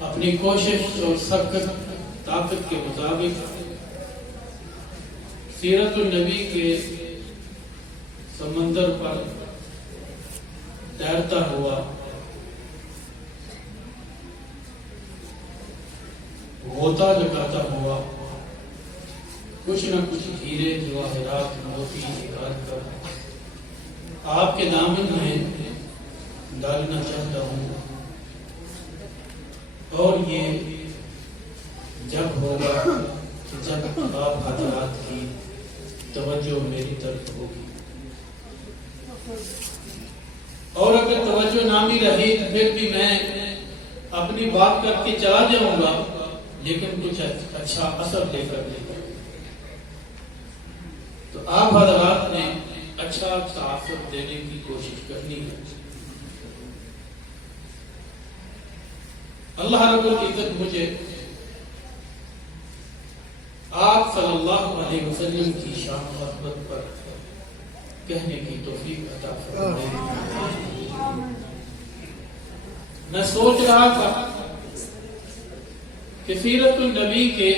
اپنی کوشش اور سخت طاقت کے مطابق سیرت النبی کے سمندر پر تیرتا ہوا غوطہ لگاتا ہوا کچھ نہ کچھ ہیرے جواہرات موتی نکال کر آپ کے دامن میں ڈالنا چاہتا ہوں، اور یہ جب ہوگا جب آپ حضرات کی توجہ میری طرف ہوگی، اور اگر توجہ نہ بھی رہی پھر بھی میں اپنی بات کر کے چلا جاؤں گا، لیکن کچھ اچھا اثر لے کر لے کر تو آپ حضرات نے اچھا تعاقب دینے کی کوشش کرنی ہے۔ اللہ رب العزت مجھے آپ صلی اللہ علیہ وسلم کی شان و عظمت پر کہنے کی توفیق عطا فرمائے۔ میں سوچ رہا تھا کہ سیرت النبی کے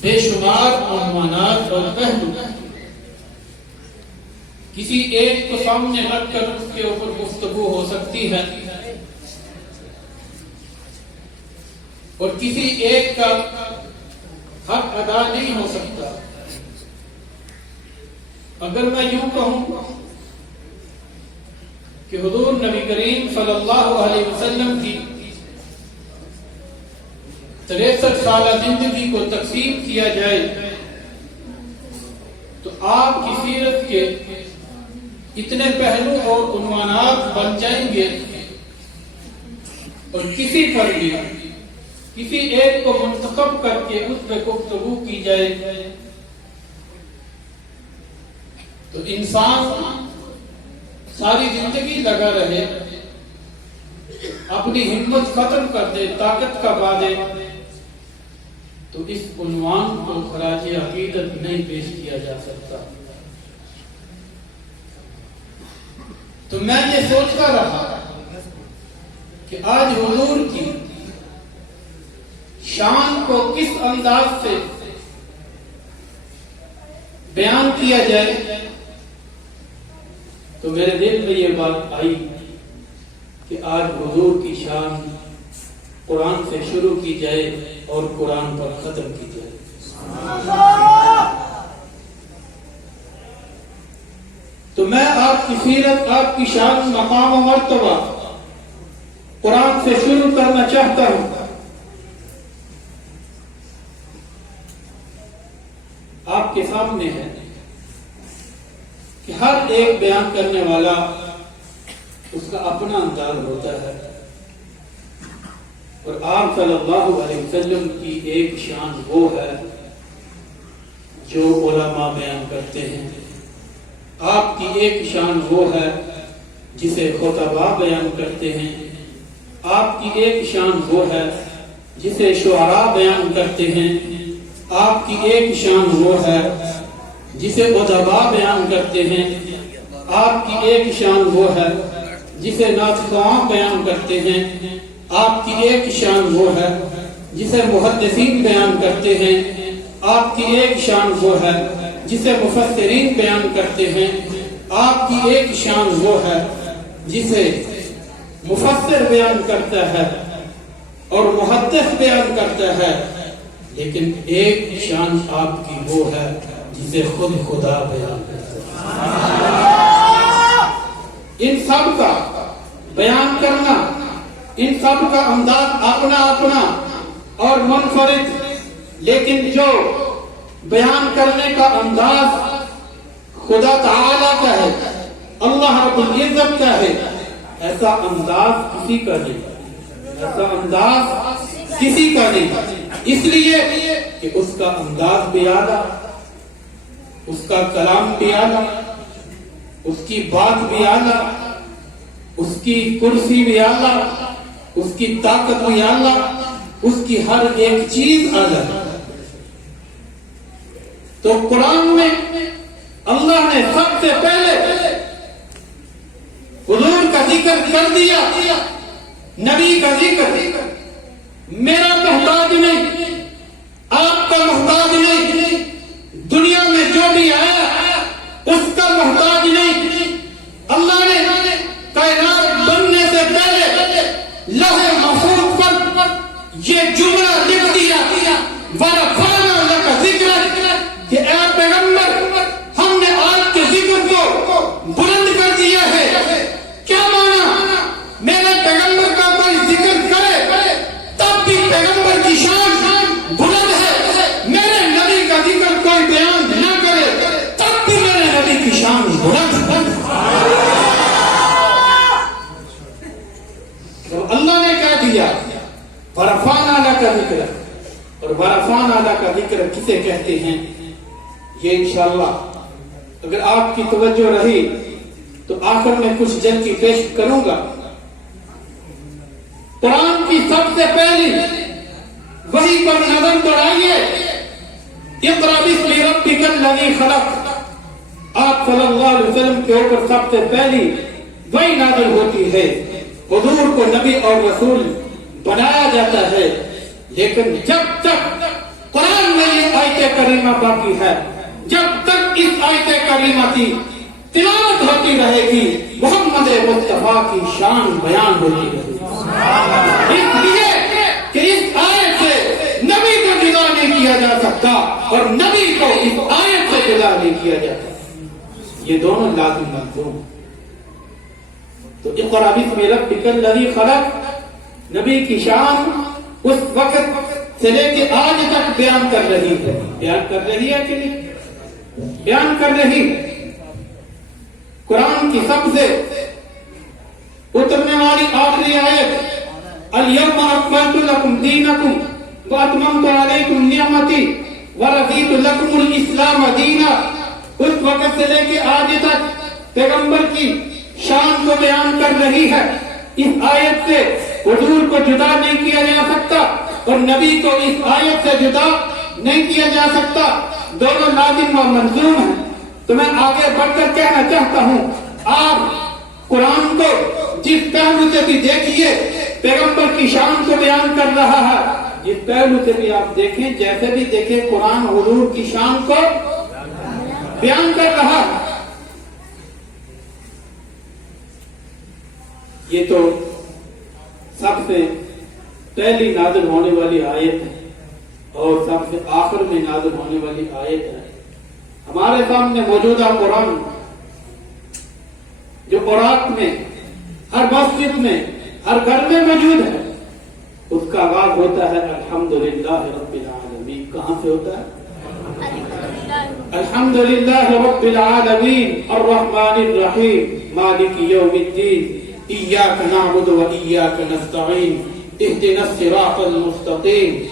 بے شمار عنوانات اور پہلو کسی ایک کو سامنے رکھ کر اس کے اوپر گفتگو ہو سکتی ہے، اور کسی ایک کا حق ادا نہیں ہو سکتا۔ اگر میں یوں کہوں کہ حضور نبی کریم صلی اللہ علیہ وسلم کی 63 سالہ زندگی کو تقسیم کیا جائے تو آپ کی سیرت کے اتنے پہلو اور عنوانات بن جائیں گے، اور کسی پر بھی کسی ایک کو منتخب کر کے اس پہ گفتگو کی جائے تو انسان ساری زندگی لگا رہے، اپنی ہمت ختم کر دے، طاقت کا پا دے، تو اس عنوان کو خراج عقیدت نہیں پیش کیا جا سکتا۔ تو میں یہ سوچتا رہا کہ آج حضور کی شان کو کس انداز سے بیان کیا جائے، تو میرے دل میں یہ بات آئی کہ آج حضور کی شان قرآن سے شروع کی جائے اور قرآن پر ختم کی جائے۔ تو میں آپ کی سیرت، آپ کی شان، مقام و مرتبہ قرآن سے شروع کرنا چاہتا ہوں۔ آپ کے سامنے ہے کہ ہر ایک بیان کرنے والا اس کا اپنا انداز ہوتا ہے، اور آپ صلی اللہ علیہ وسلم کی ایک شان وہ ہے جو علماء بیان کرتے ہیں، آپ کی ایک شان وہ ہے جسے خطباء بیان کرتے ہیں، آپ کی ایک شان وہ ہے جسے شعراء بیان کرتے ہیں، آپ کی ایک شان وہ ہے جسے ادباء بیان کرتے ہیں، آپ کی ایک شان وہ ہے جسے ناطقاں بیان کرتے ہیں، آپ کی ایک شان وہ ہے جسے محدثین بیان کرتے ہیں، آپ کی ایک شان وہ ہے جسے مفسرین بیان کرتے ہیں، آپ کی ایک شان وہ ہے جسے مفسر بیان کرتا ہے اور محدث بیان کرتا ہے، لیکن ایک شان آپ کی وہ ہے جسے خود خدا بیان کرتا ہے۔ ان سب کا بیان کرنا، ان سب کا انداز اپنا اپنا اور منفرد، لیکن جو بیان کرنے کا انداز خدا تعالیٰ کا ہے، اللہ رب العزت کا ہے، ایسا انداز کسی کا نہیں، ایسا انداز کسی کا نہیں، اس لیے کہ اس کا انداز بھی اعلیٰ، اس کا کلام بھی اعلیٰ، اس کی بات بھی اعلیٰ، اس کی کرسی بھی اعلیٰ، اس کی طاقت بھی اعلیٰ، اس کی ہر ایک چیز اعلیٰ۔ تو قرآن میں اللہ نے سب سے پہلے حضور کا ذکر کر دیا، نبی کا ذکر، میرا محتاج نہیں، آپ کا محتاج نہیں، دنیا میں جو بھی آیا اس کا محتاج نہیں۔ اللہ نے کائنات بننے سے پہلے لوح محفوظ پر یہ جملہ لکھ دیا، وَرَفَعْنَا لَكَ ذِكْرَكَ، کہ اے پیغمبر ہم نے آپ کے ذکر کو بلند کر دیا ہے۔ کیا مانا؟ میرے پیغمبر کا کوئی ذکر کرے تب بھی پیغمبر کی شان بلند ہے، میرے نبی کا ذکر کوئی بیان نہ کرے تب بھی میرے نبی کی شان بلند ہے۔ تو اللہ نے کہہ دیا وَرَفَعْنَا لَكَ ذِكْرَكَ، اور وَرَفَعْنَا لَكَ ذِكْرَكَ کسے کہتے ہیں یہ انشاءاللہ اگر آپ کی توجہ رہی تو آخر میں کچھ جلدی پیش کروں گا۔ قرآن کی سب سے پہلی وحی پر نظر دوڑائیے، اقرأ بِاسْمِ رَبِّكَ الَّذِي خَلَقَ، آپ صلی اللہ علیہ وسلم کے اوپر سب سے پہلی وحی نازل ہوتی ہے، حضور کو نبی اور رسول بنایا جاتا ہے، لیکن جب تک قرآن میں یہ آیت کریمہ باقی ہے، جب تک اس آیت کریمہ کی تلاوت ہوتی رہے گی محمد مصطفیٰ کی شان بیان ہوتی رہے گی، اس لیے کہ اس آیت سے نبی کو جدا نہیں کیا جا سکتا اور نبی کو اس آیت سے جدا نہیں کیا جاتا، یہ دونوں لازم ملزوم۔ تو اقرأ بِاسْمِ رَبِّكَ الَّذِي خَلَقَ، نبی کی شان اس وقت سے لے کے آج تک بیان کر رہی ہے، بیان کر رہی ہے کہ نہیں؟ بیان کر رہی۔ قرآن کی سب سے اترنے والی آخری آیت الْيَوْمَ أَكْمَلْتُ لَكُمْ دِينَكُمْ وَأَتْمَمْتُ عَلَيْكُمْ نِعْمَتِي وَرَضِيتُ لَكُمُ الْإِسْلَامَ دِينًا، اس وقت سے لے کے آج تک پیغمبر کی شان کو بیان کر رہی ہے۔ اس آیت سے حضور کو جدا نہیں کیا جا سکتا اور نبی کو اس آیت سے جدا نہیں کیا جا سکتا، دونوں لازم و منظوم ہیں۔ تو میں آگے بڑھ کر کہنا چاہتا ہوں، آپ قرآن کو جس پہلو سے بھی دیکھیے پیغمبر کی شان کو بیان کر رہا ہے، جس پہلو سے بھی آپ دیکھیں، جیسے بھی دیکھیں قرآن حضور کی شان کو بیان کر رہا ہے۔ یہ تو سب سے پہلی نازل ہونے والی آیت ہے اور سب سے آخر میں نازل ہونے والی آیت ہے۔ ہمارے سامنے موجودہ قرآن جو قرآن میں ہر مسجد میں ہر گھر میں موجود ہے، اس کا آغاز ہوتا ہے الحمدللہ رب العالمین۔ کہاں سے ہوتا ہے؟ الحمدللہ رب العالمین الرحمن الرحیم مالک یوم الدین ایاک نعبد و ایاک نستعین اہدنا الصراط المستقیم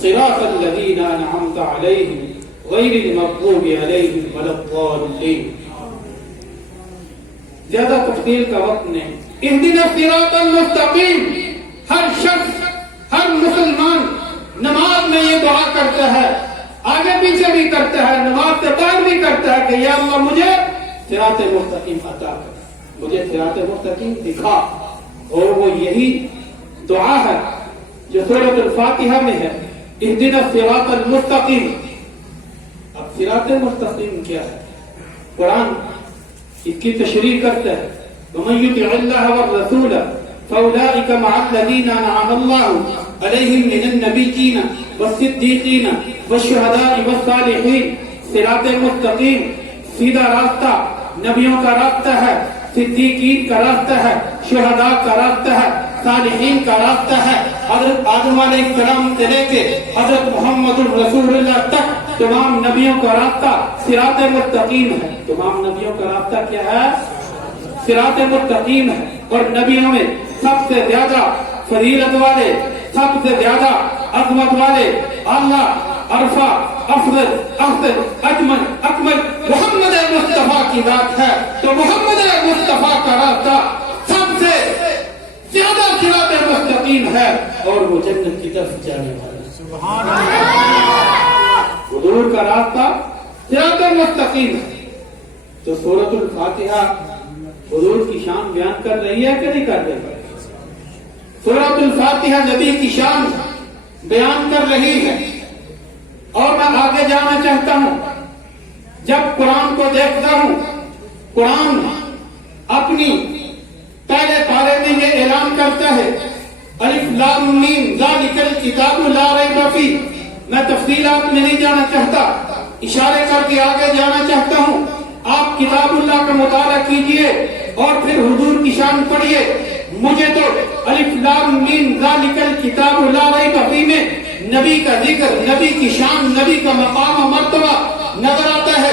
صراط الذین انعمت علیہم غیر المغضوب علیہم ولا الضالین۔ زیادہ تفصیل کا وقت نہیں۔ اہدنا الصراط المستقیم، ہر شخص ہر مسلمان نماز میں یہ دعا کرتا ہے، آگے پیچھے بھی کرتا ہے، نماز سے باہر بھی کرتا ہے کہ یا اللہ مجھے صراط مستقیم عطا کر، مجھے صراط مستقیم دکھا، اور وہ یہی دعا ہے جو سورۃ الفاتحہ میں ہے، اہدنا الصراط المستقیم۔ اب صراط مستقیم کیا ہے؟ قرآن اس کی تشریح کرتا ہے، وَمَن يُطِعِ اللَّهَ وَالرَّسُولَ فَأُولَٰئِكَ مَعَ الَّذِينَ أَنْعَمَ اللَّهُ عَلَيْهِم مِّنَ النَّبِيِّينَ وَالصِّدِّيقِينَ وَالشُّهَدَاءِ وَالصَّالِحِينَ۔ صراط مستقیم سیدھا راستہ نبیوں کا راستہ ہے، صدیقین کا راستہ ہے، شہداء کا راستہ ہے، صالحین کا راستہ ہے۔ حضرت آدم علیہ السلام سے لے کے حضرت محمد الرسول اللہ تک تمام نبیوں کا راستہ صراط مستقیم ہے۔ تمام نبیوں کا راستہ کیا ہے؟ صراط مستقیم ہے۔ اور نبیوں میں سب سے زیادہ فضیلت والے، سب سے زیادہ عظمت والے، اعلیٰ، عرفہ، افضل، احسن، اجمل، اکمل محمد مصطفیٰ کی ذات ہے۔ تو محمد مصطفیٰ کا راستہ سب سے زیادہ صراط مستقیم ہے اور وہ جنت کی طرف جانے والا ہے۔ سبحان اللہ۔ حضور کا راستہ صراط مستقیم ہے۔ تو سورۃ الفاتحہ حضور کی شان بیان کر رہی ہے کہ نہیں کر رہی؟ سورۃ الفاتحہ نبی کی شان بیان کر رہی ہے. اور میں آگے جانا چاہتا ہوں. جب قرآن کو دیکھتا ہوں، قرآن اپنی پہلے پارے میں یہ اعلان کرتا ہے الف لام میم ذالک الکتاب لا ریب فیہ. میں تفصیلات میں نہیں جانا چاہتا، اشارے کر کے آگے جانا چاہتا ہوں. آپ کتاب اللہ کا مطالعہ کیجئے اور پھر حضور کی شان پڑھیے. مجھے تو الف لام میم ذالک الکتاب لا ریب فیہ میں نبی کا ذکر، نبی کی شان، نبی کا مقام و مرتبہ نظر آتا ہے.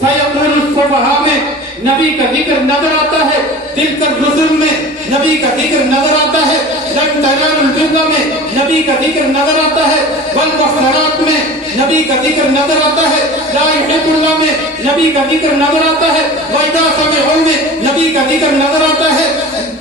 سیقول الصفحاء میں نبی کا ذکر نظر آتا ہے. تلک الرسل میں نبی کا ذکر نظر آتا ہے. لن تنالوا البر میں نبی کا ذکر نظر آتا ہے. والمحصنات میں نبی کا ذکر نظر آتا ہے. لا يحب اللہ میں نبی کا ذکر نظر آتا ہے. وَإِذَا سَمِعُوا میں نبی کا ذکر نظر آتا ہے.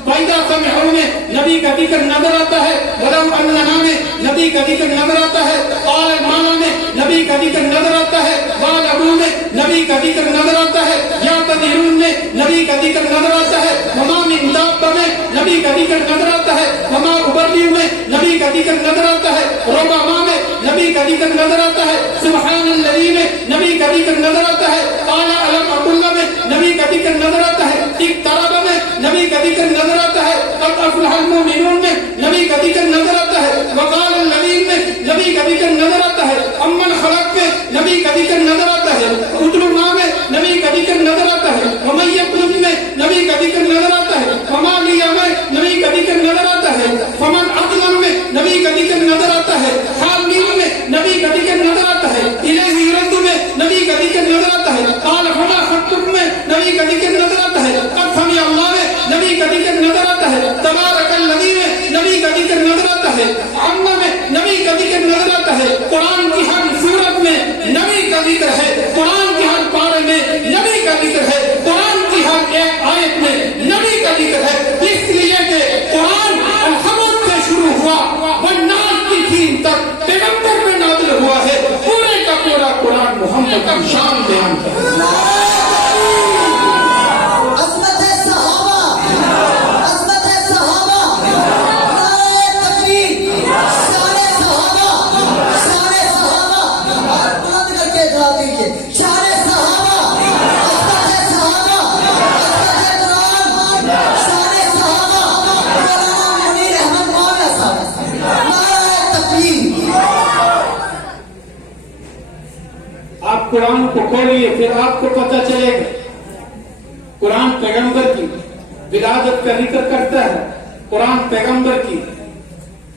وَإِذَا سَمِعُوا میں نبی کا ذکر نظر آتا ہے. وَلَوْ أَنَّنَا میں نبی کا ذکر نظر آتا ہے. قَالَ الْمَانَا میں نبی کا ذکر نظر آتا ہے. وَالْأَبُو میں نبی کا ذکر نظر آتا ہے. یا تذیرون میں نبی کا ذکر نظر آتا ہے. وما من دابہ میں نبی کا ذکر نظر آتا ہے. وما ابرلی میں نبی کا ذکر نظر آتا ہے. ربما میں نبی کا ذکر نظر آتا ہے. سبحان الذی میں نبی کا ذکر نظر آتا ہے. قال الم اقل میں نبی کا ذکر نظر آتا ہے. اقترب میں نبی کا ذکر نظر آتا ہے. قد افلح المؤمنون میں نبی کا ذکر نظر آتا ہے. وقال الذین میں نبی کا ذکر نظر آتا ہے. امن خلق میں نبی کا ذکر نظر آتا ہے. اتلو ما میں نبی کا ذکر نظر آتا ہے. ومن یقنط میں نبی کا ذکر نظر آتا ہے. وما لیا میں نبی کا ذکر نظر آتا ہے. فمن اظلم میں نبی کا ذکر نظر آتا ہے. حامیم میں نبی کا ذکر نظر آتا ہے. الیہ یرد میں نبی کا ذکر نظر آتا ہے. قال فما خطبکم میں نبی کا ذکر نظر آتا ہے. قد سمع اللہ میں نبی کا ذکر نظر آتا ہے. تبارک الذی میں نبی کا ذکر نظر آتا ہے. عما میں نبی کا ذکر نظر آتا ہے. قرآن کی ہر سورت میں نبی کا ذکر ہے. قرآن کے ہر پارے میں نبی کا ذکر ہے. قرآن کی ہر ایک آیت میں نبی کا ذکر ہے. اس لیے کہ قرآن الحمد سے شروع ہوا والناس کی دین تک پیغمبر میں نازل ہوا ہے. پورے کا پورا قرآن محمد کی شان بیان کرتا ہے. آپ قرآن کو کھولیے پھر آپ کو پتہ چلے گا. قرآن پیغمبر کی ولادت کا ذکر کرتا ہے. قرآن پیغمبر کی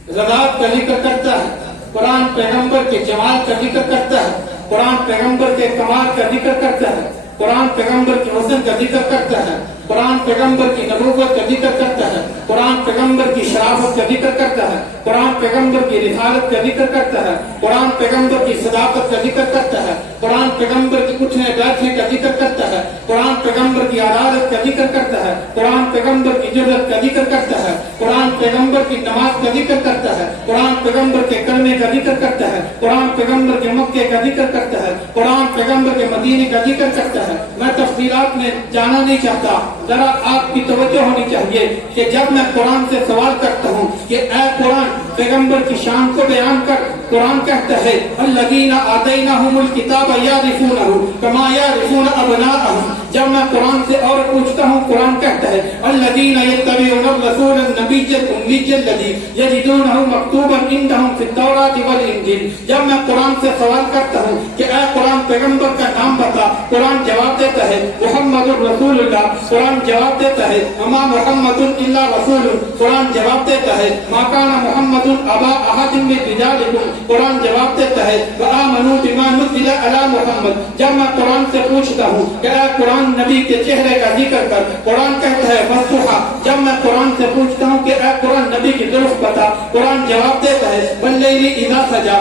رضاعت کا ذکر کرتا ہے. قرآن پیغمبر کے جمال کا ذکر کرتا ہے. قرآن پیغمبر کے کمال کا ذکر کرتا ہے. قرآن پیغمبر کے حسن کا ذکر کرتا ہے. قرآن پیغمبر کی نبوت کا ذکر کرتا ہے. قرآن پیغمبر کی شرافت کا ذکر کرتا ہے. قرآن پیغمبر کی رسالت کا ذکر کرتا ہے. قرآن پیغمبر کی صداقت کا ذکر کرتا ہے. قرآن پیغمبر کے اٹھنے بیٹھنے کا ذکر کرتا ہے. قرآن پیغمبر کی عدالت کا ذکر کرتا ہے. قرآن پیغمبر کی جرأت کا ذکر کرتا ہے. قرآن پیغمبر کی نماز کا ذکر کرتا ہے. قرآن پیغمبر کے کلمے کا ذکر کرتا ہے. قرآن پیغمبر کے مکے کا ذکر کرتا ہے. قرآن پیغمبر کے مدینے کا ذکر کرتا ہے. میں تفصیلات میں جانا نہیں چاہتا. ذرا آپ کی توجہ ہونی چاہیے کہ جب میں قرآن سے سوال کرتا ہوں کہ اے قرآن پیغمبر کی شان کو بیان کر. قرآن کہتا ہے الذین آتیناہم الکتاب یعرفونہ کما یعرفون ابناءہم. جب میں قرآن سے اور پوچھتا ہوں قرآن کہتا ہے الذین یتبعون الرسول النبی الأمی الذی یجدونہ مکتوبا عندہم فی التوراۃ والانجیل. جب میں قرآن سے سوال کرتا ہوں کہ اے قرآن پیغمبر کا نام بتا. قرآن جواب دیتا ہے محمد الرسول اللہ. قرآن جواب دیتا ہے وما محمد الا رسول. قرآن جواب دیتا ہے ما کان محمد ابا احد من رجالکم. قرآن جواب دیتا ہے وآمنوا بما نزل علی محمد. جب میں قرآن سے پوچھتا ہوں کہ اے قرآن نبی کے چہرے کا ذکر کر. قرآن کہتا ہے والضحیٰ. جب میں قرآن سے پوچھتا ہوں کہ اے قرآن نبی کی ظلف بتا. قرآن جواب دیتا ہے واللیل اذا سجا.